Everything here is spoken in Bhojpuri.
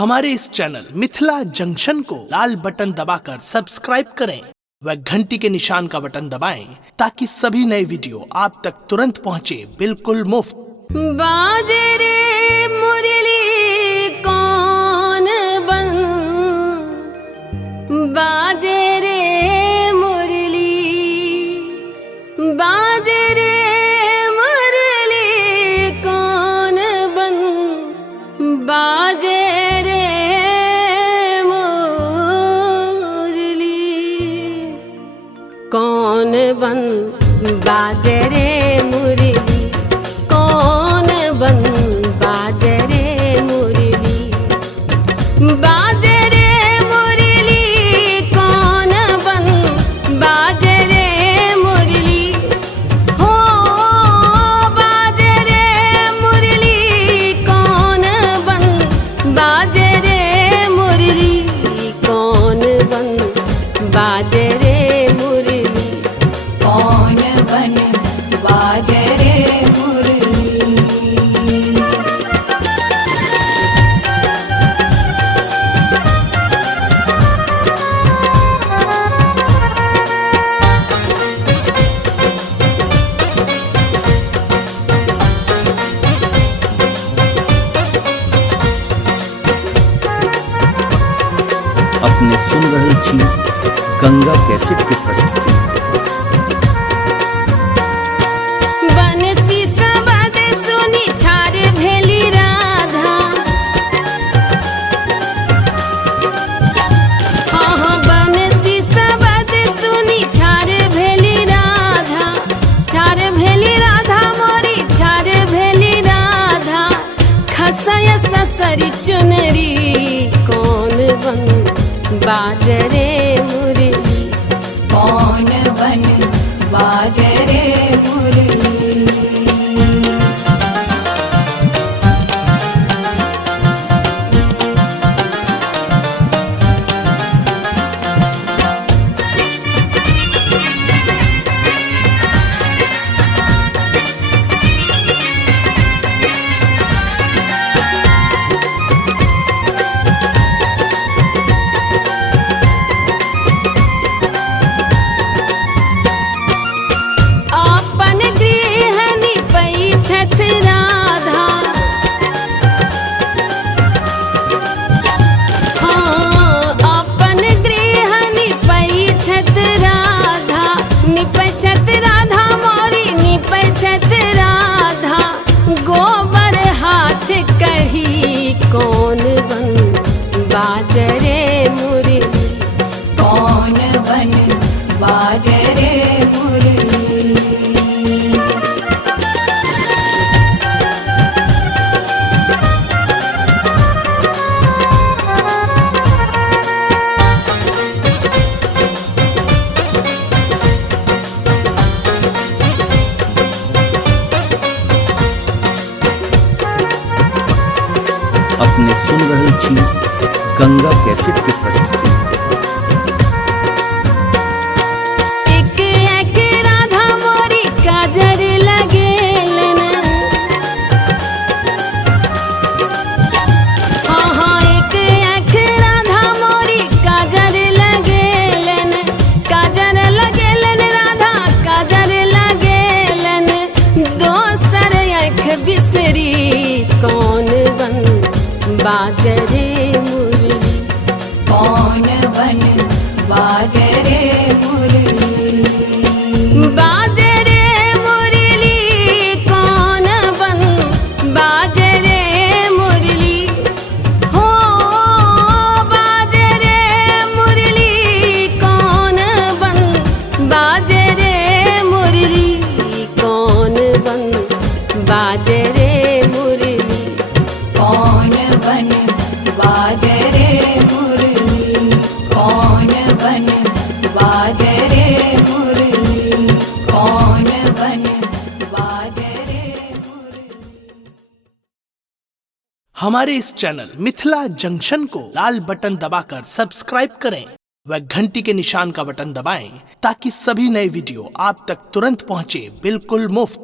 हमारे इस चैनल मिथिला जंक्शन को लाल बटन दबाकर सब्सक्राइब करें व घंटी के निशान का बटन दबाएं ताकि सभी नए वीडियो आप तक तुरंत पहुंचे बिल्कुल मुफ्त। बाजे रे मुरली कौन बन, बाजे रे मुरली, बाजे रे मुरली कौन बन, बाजे रे मुरली कौन बन, बाजे रे मुरली कौन बन, बाजे रे मुरली, बाजे रे मुरली कौन बन, बाजे रे मुरली, हो बाजे रे मुरली कौन बन, बाजे रे मुरली कौन बन, बाजे रे मुरली कौन बन, बाजे रे मुरली। अपने सुन रहल छी गंगा कैसेट के प्रस्तुति। बनसी सबद सुनी ठार भेली राधा, हाँ बनसी सबद सुनी ठार भेली राधा, ठार भेली राधा मोरी ठार भेली राधा, खसय ससरी चुनरी कौन बन, बाजे रे मुरली कौन बन, बाजे रे मुरली। अपन गृह निपै छथ राधा, हाँ अपन गृह निपै छथ राधा, निपै छथ राधा मोरी निपै छथ राधा, गोबर हाथ कढ़ी कौन बन, बाजे रे मुरली कौन बन, बाजे रे मुरली। अपने सुन रहल छी गंगा कैसेट के प्रस्तुति। एक एक राधा मोरी काजर लगेलन, हाँ एक एक राधा मोरी काजर लगेलन, काजर लगेलन राधा काजर लगेलन, दोसर आँख बिसरी कौन बन, बाजे रे मुरली कौन बन, बाजे रे मुरली। बाजे रे मुरली कौन बन, बाजे रे मुरली, हो बाजे रे मुरली कौन बन, बाजे रे मुरली कौन बन, बाजे रे मुरली कौन बन, बाजे रे मुरली, कौन बन, बाजे रे मुरली, कौन बन, बाजे रे मुरली। हमारे इस चैनल मिथिला जंक्शन को लाल बटन दबाकर सब्सक्राइब करें व घंटी के निशान का बटन दबाएं ताकि सभी नए वीडियो आप तक तुरंत पहुंचे बिल्कुल मुफ्त।